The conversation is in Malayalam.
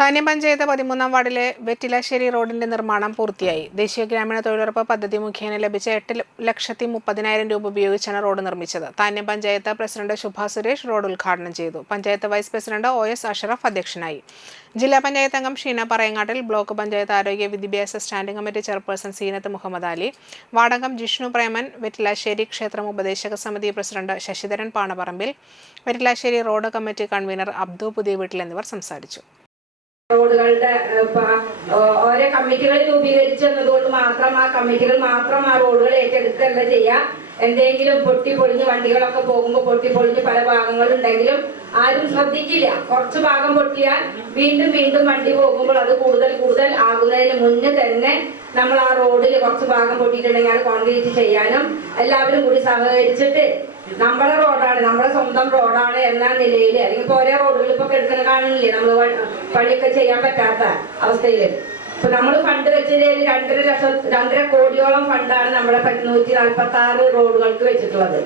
താന്യം പഞ്ചായത്ത് പതിമൂന്നാം വാർഡിലെ വെറ്റിലാശ്ശേരി റോഡിന്റെ നിർമ്മാണം പൂർത്തിയായി. ദേശീയ ഗ്രാമീണ തൊഴിലുറപ്പ് പദ്ധതി മുഖേന ലഭിച്ച എട്ട് ലക്ഷത്തി മുപ്പതിനായിരം രൂപ ഉപയോഗിച്ചാണ് റോഡ് നിർമ്മിച്ചത്. താന്യം പഞ്ചായത്ത് പ്രസിഡന്റ് ശുഭ സുരേഷ് റോഡ് ഉദ്ഘാടനം ചെയ്തു. Panchayat vice president O S Ashraf അധ്യക്ഷനായി. ജില്ലാ പഞ്ചായത്ത് അംഗം ഷീന പറയങ്ങാട്ടിൽ ബ്ലോക്ക് പഞ്ചായത്ത് ആരോഗ്യ വിദ്യാഭ്യാസ standing committee chairperson Seenath Muhammad Ali വാർഡംഗം Jishnu Preman Vettilassery ക്ഷേത്രം ഉപദേശക സമിതി president Sasidharan Panaparambil Vettilassery road committee convener Abdu പുതിയ വീട്ടിൽ എന്നിവർ സംസാരിച്ചു. റോഡുകളുടെ ഓരോ കമ്മിറ്റികൾ രൂപീകരിച്ചു എന്നതുകൊണ്ട് മാത്രം ആ കമ്മിറ്റികൾ മാത്രം ആ റോഡുകൾ ഏറ്റെടുക്കല്ല ചെയ്യാം. എന്തെങ്കിലും പൊട്ടി പൊളിഞ്ഞ് വണ്ടികളൊക്കെ പോകുമ്പോൾ പൊട്ടി പൊളിഞ്ഞ് പല ഭാഗങ്ങളുണ്ടെങ്കിലും ആരും ശ്രദ്ധിക്കില്ല. കുറച്ച് ഭാഗം പൊട്ടിയാൽ വീണ്ടും വീണ്ടും വണ്ടി പോകുമ്പോൾ അത് കൂടുതൽ കൂടുതൽ ആകുന്നതിന് മുന്നേ തന്നെ നമ്മൾ ആ റോഡിൽ കുറച്ച് ഭാഗം പൊട്ടിയിട്ടുണ്ടെങ്കിൽ അത് കോൺക്രീറ്റ് ചെയ്യാനും എല്ലാവരും കൂടി സഹകരിച്ചിട്ട് നമ്മുടെ റോഡാണ് നമ്മുടെ സ്വന്തം റോഡാണ് എന്ന നിലയിൽ അല്ലെങ്കിൽ ഇപ്പൊ ഓരോ റോഡുകൾ ഇപ്പൊ കിടക്കുന്ന കാണുന്നില്ലേ? നമ്മൾ പണിയൊക്കെ ചെയ്യാൻ പറ്റാത്ത അവസ്ഥയിൽ ഇപ്പൊ നമ്മൾ ഫണ്ട് വെച്ചതിൽ രണ്ടര ലക്ഷം രണ്ടര കോടിയോളം ഫണ്ടാണ് നമ്മുടെ നൂറ്റി നാൽപ്പത്തി ആറ് റോഡുകൾക്ക് വെച്ചിട്ടുള്ളത്.